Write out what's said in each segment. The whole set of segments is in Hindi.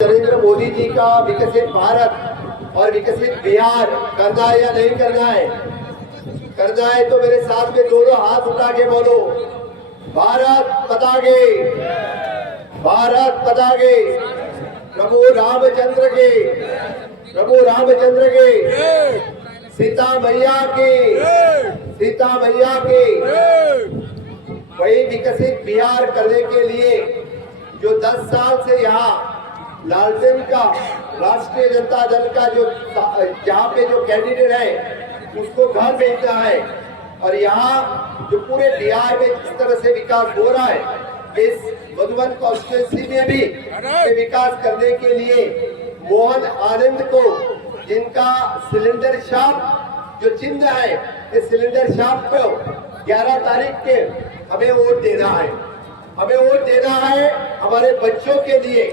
नरेंद्र मोदी जी का विकसित भारत और विकसित बिहार करना है या नहीं करना है? करना है तो मेरे साथ में दोनों हाथ उठा के बोलो, भारत माता की, भारत माता की, प्रभु रामचंद्र के, प्रभु रामचंद्र के, सीता मैया की, सीता मैया की। वही विकसित बिहार करने के लिए जो 10 साल से यहाँ लालटेन का राष्ट्रीय जनता दल का जो जहाँ पे जो कैंडिडेट है उसको घर भेजना है, और यहाँ जो पूरे बिहार में जिस तरह से विकास हो रहा है इस मधुबन कॉन्स्टिट्यूंसी में भी विकास करने के लिए मोहन आनंद को, जिनका सिलेंडर शाफ्ट जो चिन्ह है, इस सिलेंडर शाफ्ट को 11 तारीख के हमें वोट देना है। हमें वोट देना है हमारे बच्चों के लिए,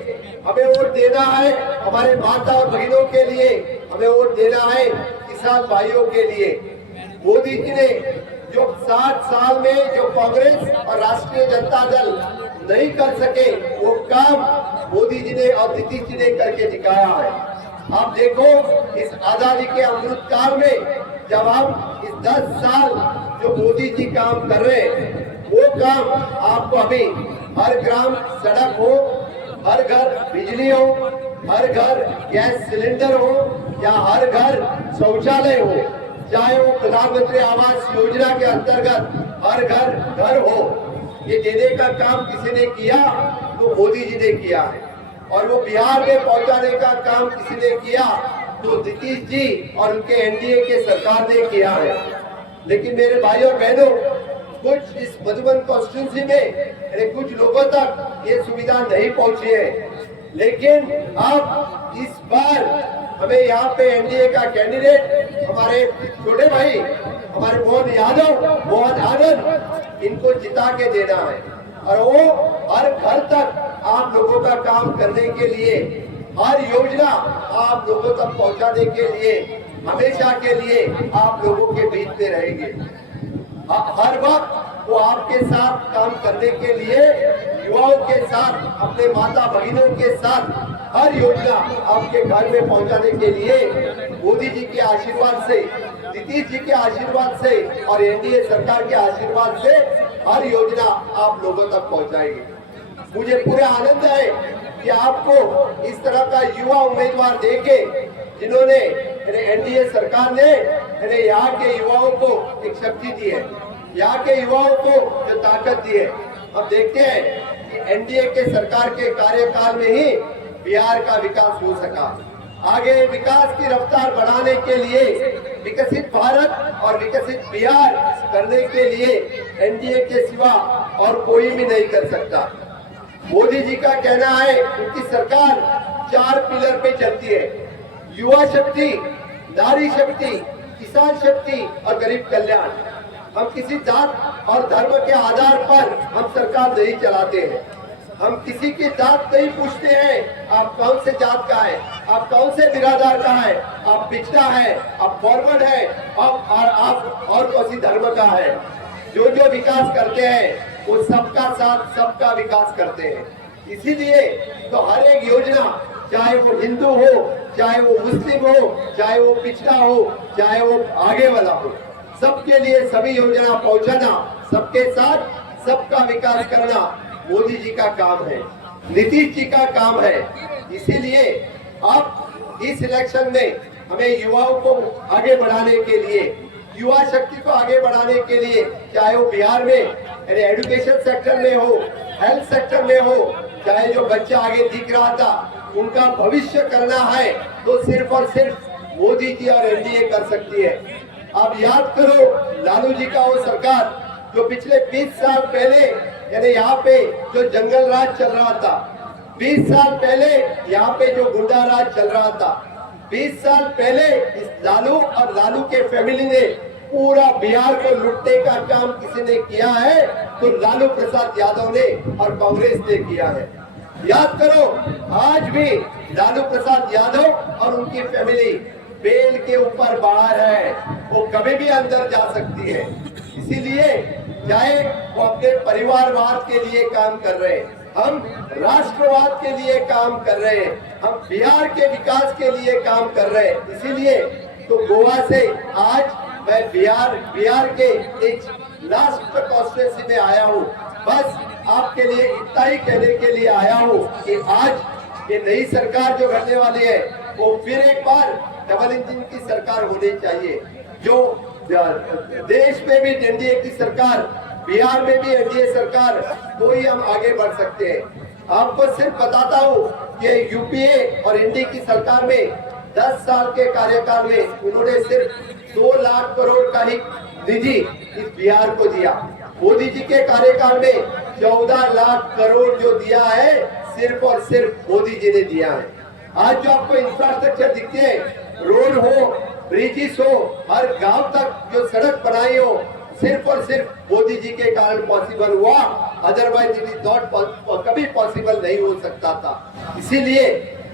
हमें वोट देना है हमारे माता और बहनों के लिए, हमें वोट देना है किसान भाइयों के लिए। मोदी जी ने जो 60 साल में जो कांग्रेस और राष्ट्रीय जनता दल नहीं कर सके वो काम मोदी जी ने और नीतीश जी ने करके दिखाया है। आप देखो इस आजादी के अमृत काल में जब हम इस 10 साल जो मोदी जी काम कर रहे हैं वो काम आपको अभी हर ग्राम सड़क हो, हर घर बिजली हो, हर घर गैस सिलेंडर हो, या हर घर शौचालय हो, चाहे वो प्रधानमंत्री आवास योजना के अंतर्गत हर घर घर हो, ये देने का काम किसी ने किया तो मोदी जी ने किया है। और वो बिहार में पहुंचाने का काम किसी ने किया तो नीतीश जी और उनके एनडीए के सरकार ने किया है। लेकिन मेरे भाई और बहनों, कुछ इस मधुबन कॉन्स्टिट्यूंसी में कुछ लोगों तक ये सुविधा नहीं पहुंची है, लेकिन अब इस बार हमें यहाँ पे एनडीए का कैंडिडेट हमारे छोटे भाई हमारे मोहन आनंद, इनको जिता के देना है, और वो हर घर तक आप लोगों का काम करने के लिए, हर योजना आप लोगों तक पहुँचाने के लिए, हमेशा के लिए आप लोगों के बीच में रहेंगे। हर वक्त वो आपके साथ काम करने के लिए, युवाओं के साथ, अपने माता बहनों के साथ हर योजना आपके घर में पहुंचाने के लिए मोदी जी के आशीर्वाद से, नीतीश जी के आशीर्वाद से और एनडीए सरकार के आशीर्वाद से हर योजना आप लोगों तक पहुंचाएंगे। मुझे पूरा आनंद है कि आपको इस तरह का युवा उम्मीदवार देके, जिन्होंने एनडीए सरकार ने यहाँ के युवाओं को एक शक्ति दी है, यहाँ के युवाओं को जो ताकत दी है। हम देखते हैं कि एनडीए के सरकार के कार्यकाल में ही बिहार का विकास हो सका। आगे विकास की रफ्तार बढ़ाने के लिए, विकसित भारत और विकसित बिहार करने के लिए एनडीए के सिवा और कोई भी नहीं कर सकता। मोदी जी का कहना है उनकी सरकार 4 पिलर पे चलती है: युवा शक्ति, नारी शक्ति, किसान शक्ति और गरीब कल्याण। हम किसी जात और धर्म के आधार पर हम सरकार नहीं चलाते हैं। हम किसी की जात नहीं पूछते हैं, आप कौन से जात का है, आप कौन से बिरादर का है, आप पिछड़ा है, आप फॉरवर्ड है, आप और कौन सी धर्म का है। जो जो विकास करते हैं वो सबका साथ सबका विकास करते हैं। इसीलिए तो हर एक योजना, चाहे वो हिंदू हो, चाहे वो मुस्लिम हो, चाहे वो पिछड़ा हो, चाहे वो आगे वाला हो, सबके लिए सभी योजना पहुंचाना, सबके साथ सबका विकास करना मोदी जी का काम है, नीतीश जी का काम है। इसीलिए अब इस इलेक्शन में हमें युवाओं को आगे बढ़ाने के लिए, युवा शक्ति को आगे बढ़ाने के लिए, चाहे वो बिहार में एजुकेशन सेक्टर में हो, हेल्थ सेक्टर में हो, चाहे जो बच्चा आगे दिख रहा था उनका भविष्य करना है तो सिर्फ और सिर्फ मोदी जी और एनडीए कर सकती है। आप याद करो लालू जी का वो सरकार जो पिछले 20 साल पहले यानी यहाँ पे जो जंगल राज चल रहा था, 20 साल पहले यहाँ पे जो गुंडा राज चल रहा था, 20 साल पहले इस लालू और लालू के फैमिली ने पूरा बिहार को लूटने का काम किसी ने किया है तो लालू प्रसाद यादव ने और कांग्रेस ने किया है। याद करो, आज भी लालू प्रसाद यादव और उनकी फैमिली बेल के ऊपर बाहर है, वो कभी भी अंदर जा सकती है। इसीलिए चाहे वो अपने परिवारवाद के लिए काम कर रहे हैं, हम राष्ट्रवाद के लिए काम कर रहे हैं, हम बिहार के विकास के लिए काम कर रहे हैं। इसीलिए तो गोवा से आज मैं बिहार के एक लास्ट कॉन्स्टिट्यूंसी में आया हूँ। बस आपके लिए इतना ही कहने के लिए आया हूँ कि आज ये नई सरकार जो बनने वाली है वो फिर एक बार डबल इंजन की सरकार होनी चाहिए। जो देश में भी एनडीए की सरकार, बिहार में भी एनडीए सरकार, तो ही हम आगे बढ़ सकते हैं। आपको सिर्फ बताता हूँ कि यूपीए और एनडीए की सरकार में 10 साल के कार्यकाल में उन्होंने सिर्फ 2 लाख करोड़ का ही निधि इस बिहार को दिया। मोदी जी के कार्यकाल में 14 लाख करोड़ जो दिया है सिर्फ और सिर्फ मोदी जी ने दिया है। आज जो आपको इंफ्रास्ट्रक्चर दिखते हैं, रोड हो, ब्रिजेस हो, हर गांव तक जो सड़क बनाई हो, सिर्फ और सिर्फ मोदी जी के कारण पॉसिबल हुआ। अदरवाइज इट इज नॉट, कभी पॉसिबल नहीं हो सकता था। इसीलिए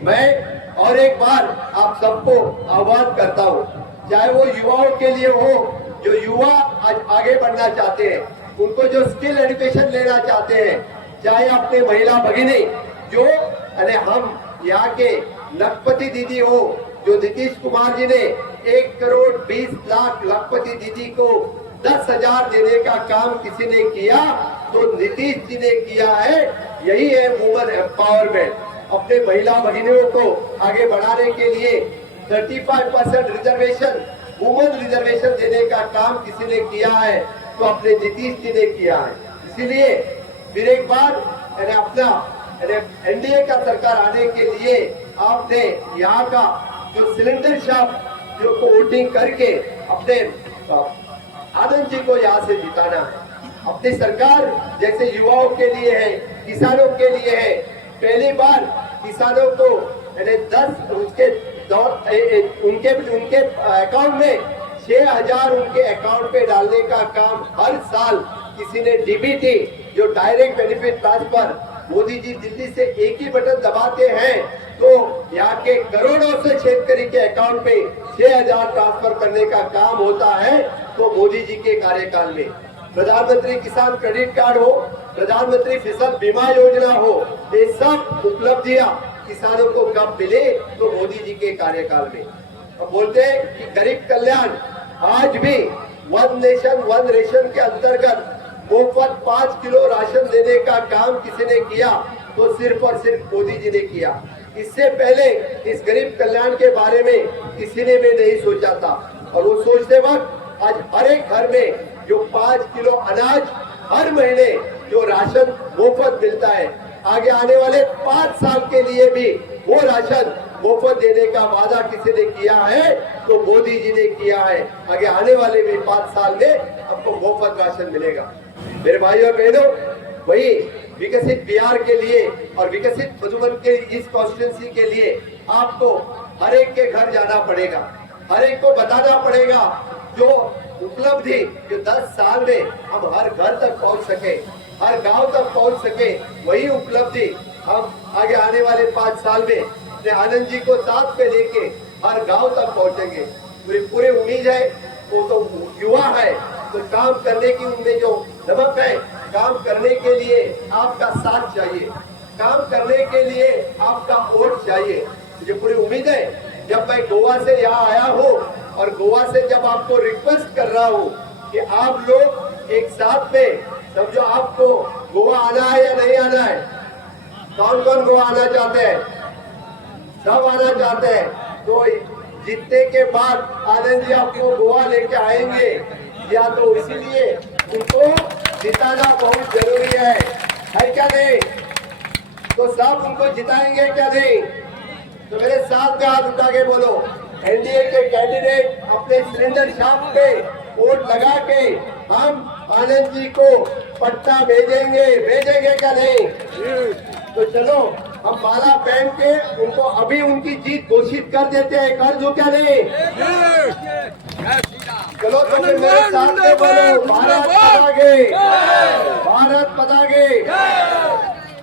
मैं और एक बार आप सबको आह्वान करता हूँ, चाहे वो युवाओं के लिए हो, जो युवा आज आगे बढ़ना चाहते हैं, उनको जो स्किल एजुकेशन लेना चाहते हैं, चाहे अपने महिला भगिनी जो हम यहाँ के लखपति दीदी हो, जो नीतीश कुमार जी ने 1 करोड़ 20 लाख लखपति दीदी को 10,000 देने का काम किसी ने किया तो नीतीश जी ने किया है। यही है वुमेन एम्पावरमेंट। अपने महिला भगिनियों को आगे बढ़ाने के लिए 35% रिजर्वेशन, वुमेन रिजर्वेशन देने का काम किसी ने किया है तो अपने नीतीश जी ने किया है। इसीलिए फिर एक बार अपना एनडीए का सरकार आने के लिए आपने यहाँ का जो सिलेंडर शॉप जो को वोटिंग करके अपने आनंद जी को यहाँ से जिताना है। अपनी सरकार जैसे युवाओं के लिए है, किसानों के लिए है। पहली बार किसानों को 10 उनके अकाउंट में 6,000 उनके अकाउंट पे डालने का काम हर साल किसी ने डीबीटी जो direct benefit transfer, Modi ji Delhi से एक ही बटन दबाते हैं तो यहाँ के करोड़ों से शेतकरी के अकाउंट पे 6,000 ट्रांसफर करने का काम होता है। तो मोदी जी के कार्यकाल में प्रधानमंत्री किसान क्रेडिट कार्ड हो, प्रधानमंत्री फसल बीमा योजना हो, ये सब उपलब्धियां किसानों को कब मिले तो मोदी जी के कार्यकाल में। अब बोलते हैं कि गरीब कल्याण, आज भी वन नेशन वन रेशन के अंतर्गत मुफ्त 5 किलो राशन देने का काम किसी ने किया तो सिर्फ और सिर्फ मोदी जी ने किया। इससे पहले इस गरीब कल्याण के बारे में किसी ने भी नहीं सोचा था। और वो सोचते वक्त आज हर एक घर में जो 5 किलो अनाज हर महीने जो राशन मुफ्त मिलता है, आगे आने वाले 5 साल के लिए भी वो राशन मुफ्त देने का वादा किसी ने किया है तो मोदी जी ने किया है। आगे आने वाले भी 5 साल में आपको मुफ्त राशन मिलेगा। मेरे भाइयों और बहनों, वही विकसित बिहार के लिए और विकसित मधुबन के इस कॉन्स्टिट्यूंसी के लिए आपको हर एक के घर जाना पड़ेगा, हर एक को बताना पड़ेगा जो उपलब्धि जो 10 साल में हम हर घर तक पहुंच सके, हर गांव तक पहुंच सके, वही उपलब्धि हम आगे आने वाले 5 साल में अपने आनंद जी को साथ में लेके हर गांव तक पहुंचेंगे। मेरी पूरी उम्मीद है, वो तो युवा है तो काम करने की उनमें जो धमक है, काम करने के लिए आपका साथ चाहिए, काम करने के लिए आपका वोट चाहिए। मुझे पूरी उम्मीद है जब मैं गोवा से यहाँ आया हूँ और गोवा से जब आपको रिक्वेस्ट कर रहा हूँ कि आप लोग एक साथ में समझो, आपको गोवा आना है या नहीं आना है? कौन कौन गोवा आना चाहते हैं? सब आना चाहते हैं। तो जीतने के बाद आनंद जी आपको गोवा लेके आएंगे, या तो इसीलिए उनको जिताना बहुत जरूरी है क्या नहीं? तो सब उनको जिताएंगे क्या नहीं? तो मेरे साथ में हाथ उठा के बोलो, एनडीए के कैंडिडेट अपने सिलेंडर शॉप पे वोट लगा के हम आनंद जी को पट्टा भेजेंगे क्या नहीं? तो चलो हम माला पहन के उनको अभी उनकी जीत घोषित कर देते हैं, कर दो क्या नहीं? चलो तो फिर मेरे साथ में बोलो, भारत माता की, भारत माता की।